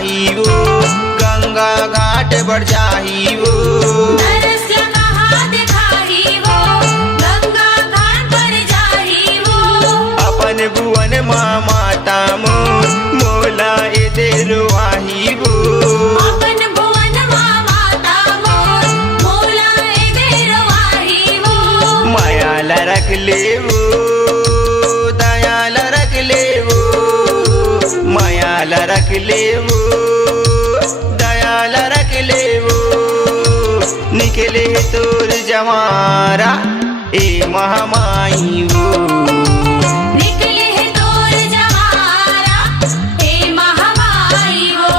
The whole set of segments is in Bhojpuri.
चाही वो, गंगा घाट पर जाही वो। नरस्य कहाँ दिखाही वो, गंगा घाट पर जाही वो। अपन भुवन माँ माता मोर, मोला एदे रुआही वो। अपन भुवन माँ माता मोर, मोला एदे रुआही वो। मायाला रख ले वो, दयाला रख ले वो, मायाला रख ले वो, दयाला रख ले वो। निकले तोर जमारा ए महामाई वो। निकले है तोर जवारा, हे महामाई वो।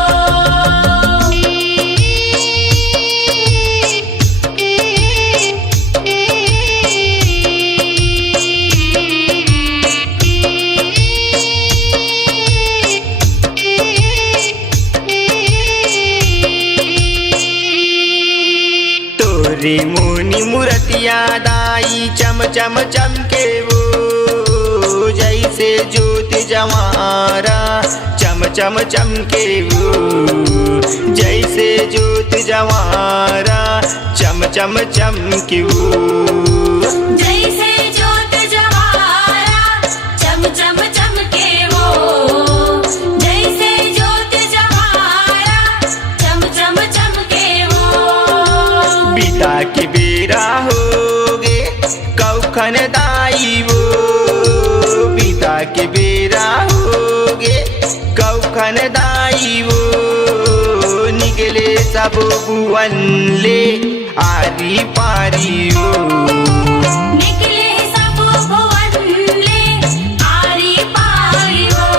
तोरे मुनि मूर्तिया दाई चम चम चमके वो, जैसे ज्योति जमारा चम चम चमके वो। जैसे ज्योति जमारा चम चम चमके वो। जैसे ज्योत जवारा, चम चम चमके वो। जैसे ज्योत जवारा, चम चम चमके वो। पिता के बेरा होगे कौखन दाई वो, पिता के बेरा होगे कौखन दाई वो। निकले सब भुवन ले आरी पारी वो। निकले सब भुवन ले आरी पारी वो।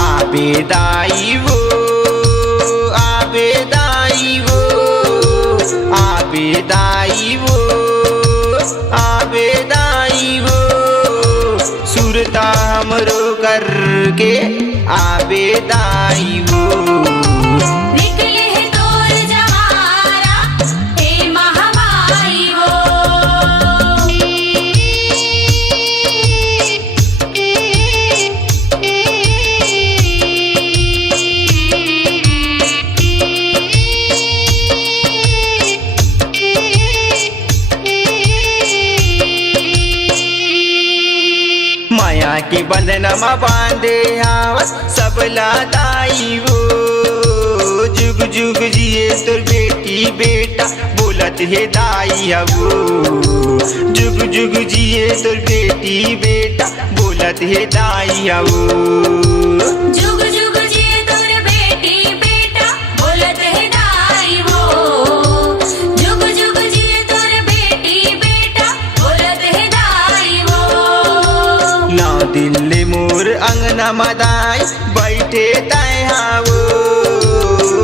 आबे दाई वो, आबे दाई वो, आबे दाई वो, आबे दाई वो। सुरता हमरो करके आबे दाई वो। निकले है तोर जवारा, हे महामाई वो। माया के बंधन में बांधे आवत सबला दाई वो। जुग जुग जिए तोर बेटी बेटा बोलत हे दाई वो। जुग जुग जिए तोर बेटी बेटा बोलत हे दाई वो। जुग जुग जिए तोर बेटी बेटा बोलत है दाई वो। जुग जुग जिए तोर बेटी बेटा बोलत है दाई वो। ना दिल्ली मोर अंगना मदाई बैठे तैहा वो।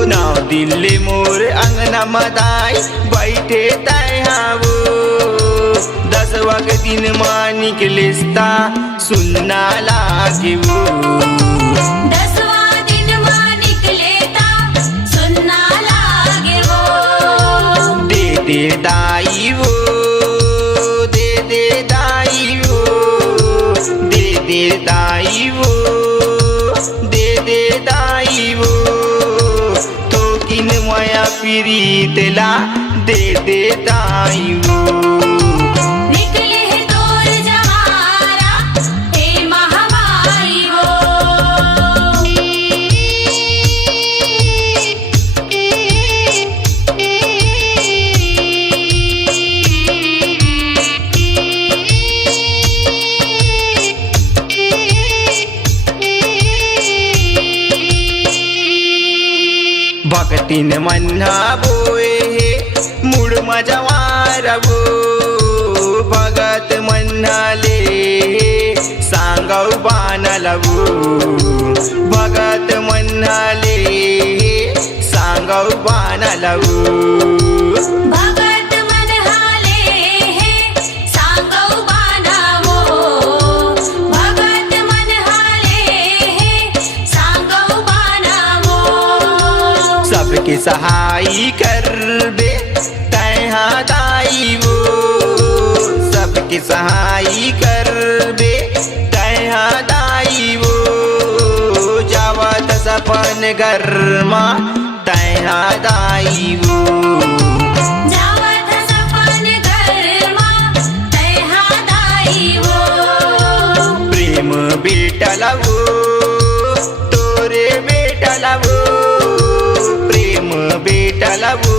ना दिल्ली मोर अंगना मदाई बैठे तैहा वो। 10वां के दिन माँ निकलिस्ता सुनना लागे वो। 10वां दिन माँ निकलेता सुनना लागे वो। दे दे दाई वो, दे दे दाई वो, दे दे दाई वो, दे दे दाई वो। तो किन माया प्रीतला दे दे दाई वो। निकले है तोर जवारा, हे महामाई वो। भक्तिन मन्हा बोए हे मुड़ मजवार वो। भगत मन्हा ले सांगौ बानल वो। भगत मन्हा ले सांगौ बानल वो। भगत मन हाले है सांगौ बानावो। भगत मन हाले है सांगौ बानावो। सबके सहाय कर बे तैहा दाई वो। सबके सहाय कर बे तैहा दाई वो। जावत सपन घरमा तैहा दाई वो जावत सपन घरमा तैहा दाई वो प्रेम भेटला वो तोरे भेटला वो प्रेम भेटला वो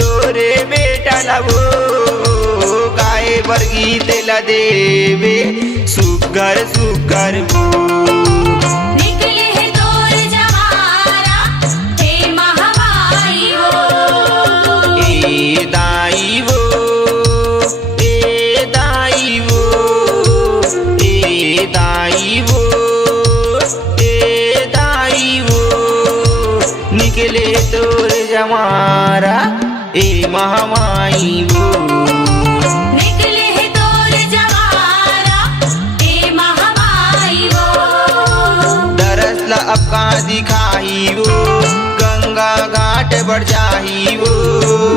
तोरे भेटला वो गाय वर्गी तेला देवे सुगर सुगर वो निकले है तोर जवारा हे महामाई वो ए दाई वो ए दाई वो ए दाई वो ए दाई वो निकले तोर जमारा ए महामाई वो निकले है तोर जवारा हे महामाई वो दरअसल अब कहाँ दिखाई वो गंगा घाट बढ़ जाही वो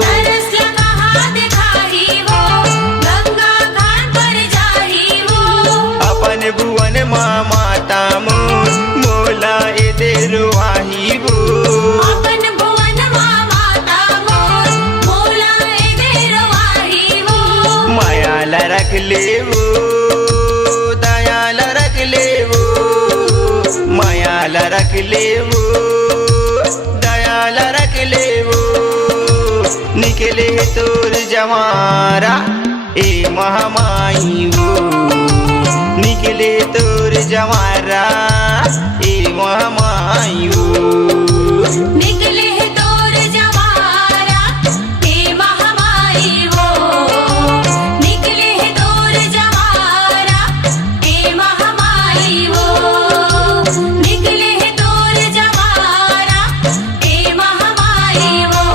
दरअसल कहाँ दिखाही वो गंगा घाट पर जाही वो अपन भुवन माँ माता मोला ए देरवाही वो अपन भुवन माँ माता मोर मोला ए देरवाही वो मायाला रख ले वो दयाला रख ले वो मायाला रख ले वो दयाला रख ले वो निकले तोर जमारा ए महामाई वो निकले तोर जमारा ए महामाई वो निकले है तोर जवारा हे महामाई वो निकले है तोर जवारा हे महामाई वो निकले है तोर जवारा हे महामाई वो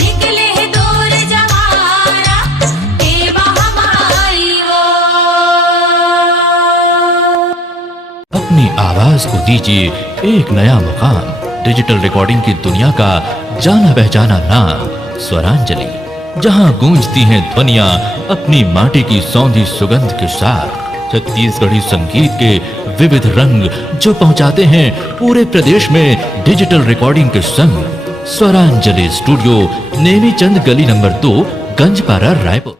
निकले है तोर जवारा हे महामाई वो अपनी आवाज को दीजिए एक नया मुकाम। डिजिटल रिकॉर्डिंग की दुनिया का जाना पहचाना नाम स्वरांजलि, जहां गूंजती हैं ध्वनियां अपनी माटी की सौंधी सुगंध के साथ। छत्तीसगढ़ी संगीत के विविध रंग जो पहुंचाते हैं पूरे प्रदेश में डिजिटल रिकॉर्डिंग के संग। स्वरांजलि स्टूडियो नेमीचंद गली नंबर 2, गंजपारा, रायपुर।